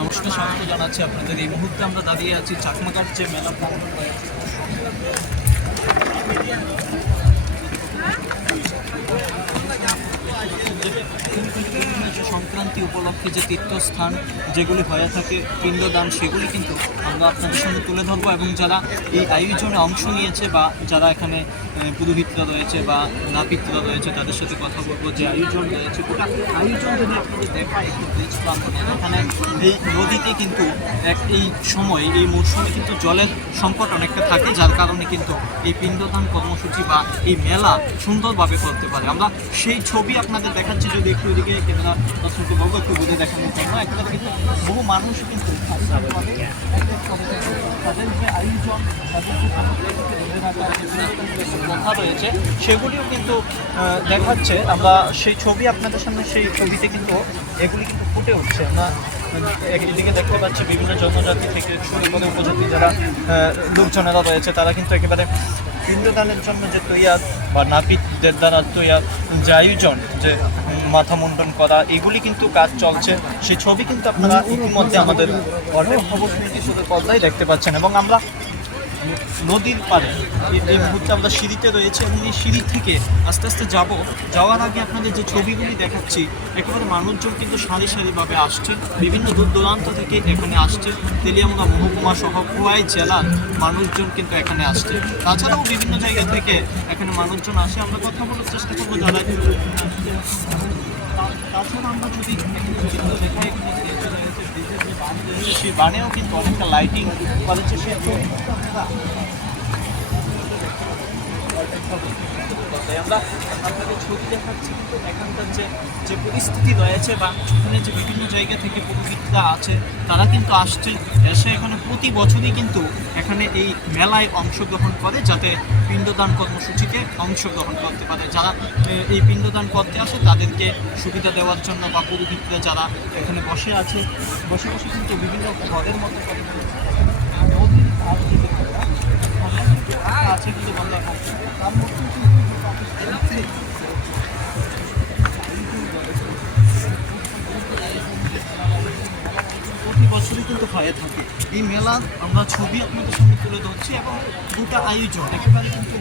নমস্কার স্বাগত জানাচ্ছি। আপনাদের এই মুহূর্তে আমরা দাঁড়িয়ে আছি চাকমাঘাট যে মেলা। সংক্রান্তি উপলক্ষে যে তীর্থস্থান যেগুলি হয়ে থাকে, পিণ্ডদান, সেগুলি কিন্তু আমরা আপনাদের সামনে তুলে ধরবো এবং যারা এই আয়োজনে অংশ নিয়েছে বা যারা এখানে পুরোহিতরা রয়েছে বা নাপিতরা রয়েছে, তাদের সাথে কথা বলব, যে আয়োজন রয়েছে, গোটা আয়োজন যদি আপনাদের এখানে এই নদীতে কিন্তু এক, এই সময়, এই মরশুমে কিন্তু জলের সংকট অনেকটা থাকে, যার কারণে কিন্তু এই পিণ্ডদান কর্মসূচি বা এই মেলা সুন্দরভাবে করতে পারে। আমরা সেই ছবি আপনাদের দেখাচ্ছি, যদি একটু এদিকে ক্যামেরা দর্শককে বলব একটু ঘুরে দেখানোর জন্য এখানে কিন্তু বহু মানুষ কিন্তু তাদের যে আয়োজন প্রথা রয়েছে সেগুলিও কিন্তু দেখাচ্ছে। আমরা সেই ছবি আপনাদের সামনে, সেই ছবিতে কিন্তু এগুলি কিন্তু ফুটে উঠছে। আমরা একদিকে দেখতে পাচ্ছি বিভিন্ন জনজাতি থেকে শুরু করে উপজাতি যারা লোকজনেরা রয়েছে, তারা কিন্তু একেবারে পিণ্ডদানের জন্য যে তৈয়ার বা নাপিতদের দ্বারা তৈয়ার যে আয়োজন, যে মাথা মুন্ডন করা, এগুলি কিন্তু কাজ চলছে। সেই ছবি কিন্তু আপনারা ইতিমধ্যে আমাদের অনেক খবর পর্দায় দেখতে পাচ্ছেন। এবং আমরা নদীর পাড়ে। এই- মুহূর্তে আমরা সিঁড়িতে রয়েছে। এবং এই সিঁড়ি থেকে আস্তে আস্তে যাব। যাওয়ার আগে আপনাদের যে ছবিগুলি দেখাচ্ছি, একেবারে মানুষজন কিন্তু সারি সারিভাবে আসছে। বিভিন্ন দূর দূরান্ত থেকে এখানে আসছে। তেলিয়ামুড়া মহকুমা সহ খোয়াই জেলার মানুষজন কিন্তু এখানে আসছে। তাছাড়াও বিভিন্ন জায়গা থেকে এখানে মানুষজন আসে। আমরা কথা বলার চেষ্টা করব যারা তাছাড়া আমরা যদি দেখাই সেই বানেও কিন্তু অনেকটা লাইটিং করেছে আমরা তাই আমরা আপনাদের ছবি দেখাচ্ছি, কিন্তু এখানকার যে যে পরিস্থিতি রয়েছে বা এখানে যে বিভিন্ন জায়গা থেকে পুরোহিতরা আছে, তারা কিন্তু আসছে। এসে এখানে প্রতি বছরই কিন্তু এখানে এই মেলায় অংশগ্রহণ করে, যাতে পিণ্ডদান কর্মসূচিতে অংশগ্রহণ করতে পারে। যারা এই পিণ্ডদান করতে আসে, তাদেরকে সুবিধা দেওয়ার জন্য বা পুরোহিতরা যারা এখানে বসে আছে, বসে বসে কিন্তু বিভিন্ন ঘরের মতো করে কিন্তু হয়ে থাকে। এই মেলা আমরা ছবি আপনাদের সামনে তুলে ধরছি এবং দুটা আয়োজন। একেবারে কিন্তু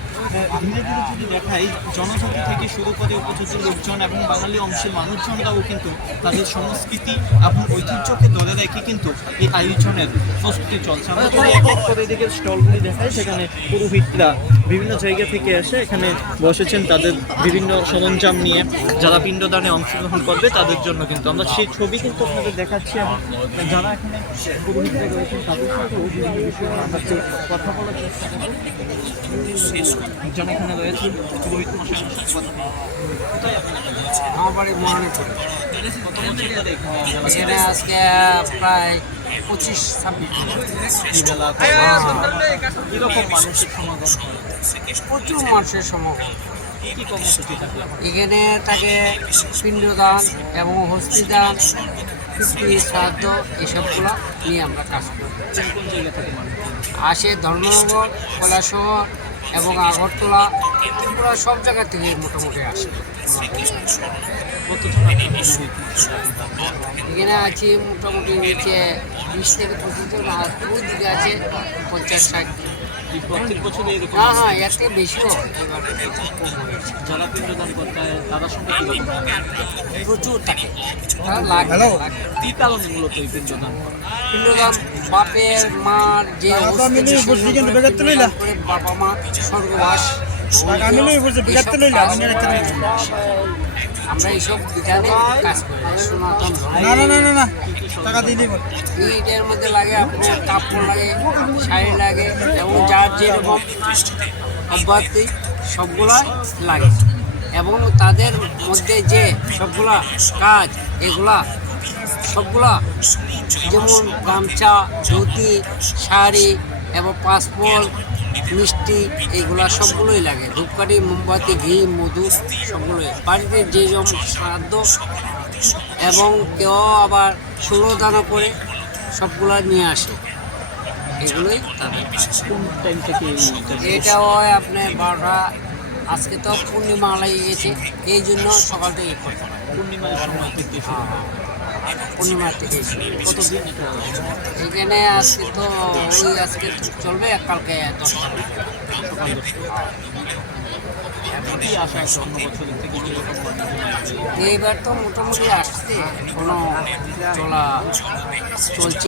ধীরে ধীরে যদি দেখাই, জনজাতি থেকে শুরু করে উপজাতি লোকজন এবং বাঙালি অংশের মানুষজনরাও কিন্তু তাদের সংস্কৃতি এবং ঐতিহ্যকে ধরে রেখে কিন্তু এই আয়োজনের প্রস্তুতি চলছে। যদি এক এক করে এদিকে স্টলগুলি দেখাই, সেখানে পুরোহিতরা বিভিন্ন জায়গা থেকে এসে এখানে বসেছেন তাদের বিভিন্ন সরঞ্জাম নিয়ে। যারা পিণ্ডদানে অংশগ্রহণ করবে, তাদের জন্য কিন্তু আমরা সেই ছবি কিন্তু আপনাদের দেখাচ্ছি। এবং যারা এখানে পুরোহিতরা রয়েছেন, তাদের বিষয়ে কথা বলার চেষ্টা এখানে? আমার আজকে প্রায় পঁচিশ ছাব্বিশ প্রচুর মানুষের সমাগম এখানে থাকে পিণ্ডদান এবং হস্তিদান পিতৃ শ্রাদ্ধ এসবগুলো নিয়ে আমরা কাজ করি। আসে ধর্মনগর, কৈলাসহর এবং আগরতলা ত্রিপুরা সব জায়গা থেকে মোটামুটি আসে। এখানে আছে মোটামুটি নিচে বিশ থেকে পঁচিশ জন, আর ওই দিকে আছে পঞ্চাশ ষাট প্রত্যেক বছর এরকম হ্যাঁ হ্যাঁ এর থেকে হয়। যারা পিণ্ডদান করতে হয় সঙ্গে প্রচুর থাকে। তারা লাগে লাগে। কি কারণে মূলত এই পিণ্ডদান করা? পিণ্ডদান বাপের মার যে আমরা এইসব কাজ করি মধ্যে লাগে আপনার কাপড় লাগে শাড়ি লাগে এবং যার যেরকম অব্যাহতি সবগুলা লাগে। এবং তাদের মধ্যে যে সবগুলা কাজ এগুলা সবগুলা যেমন গামছা ধুতি শাড়ি এবং পাসপোর্ট মিষ্টি এগুলা সবগুলোই লাগে। ধূপকাঠি মোমবাতি ঘি মধু সবগুলোই। বাড়িতে যে যেমন শ্রাদ্ধ এবং কেউ আবার ষোলো দানা করে সবগুলো নিয়ে আসে। এগুলোই? এটা হয় আপনার বারোটা আজকে তো পূর্ণিমা লাগিয়ে গেছে এই জন্য সকাল থেকে করতে হয় পূর্ণিমার সময় শুরু থেকে কতদিন এখানে আজকে তো ওই আজকে চলবে কালকে দশটা সকাল হবে? এইবার তো মোটামুটি আসছে কোনো চলা চলছে।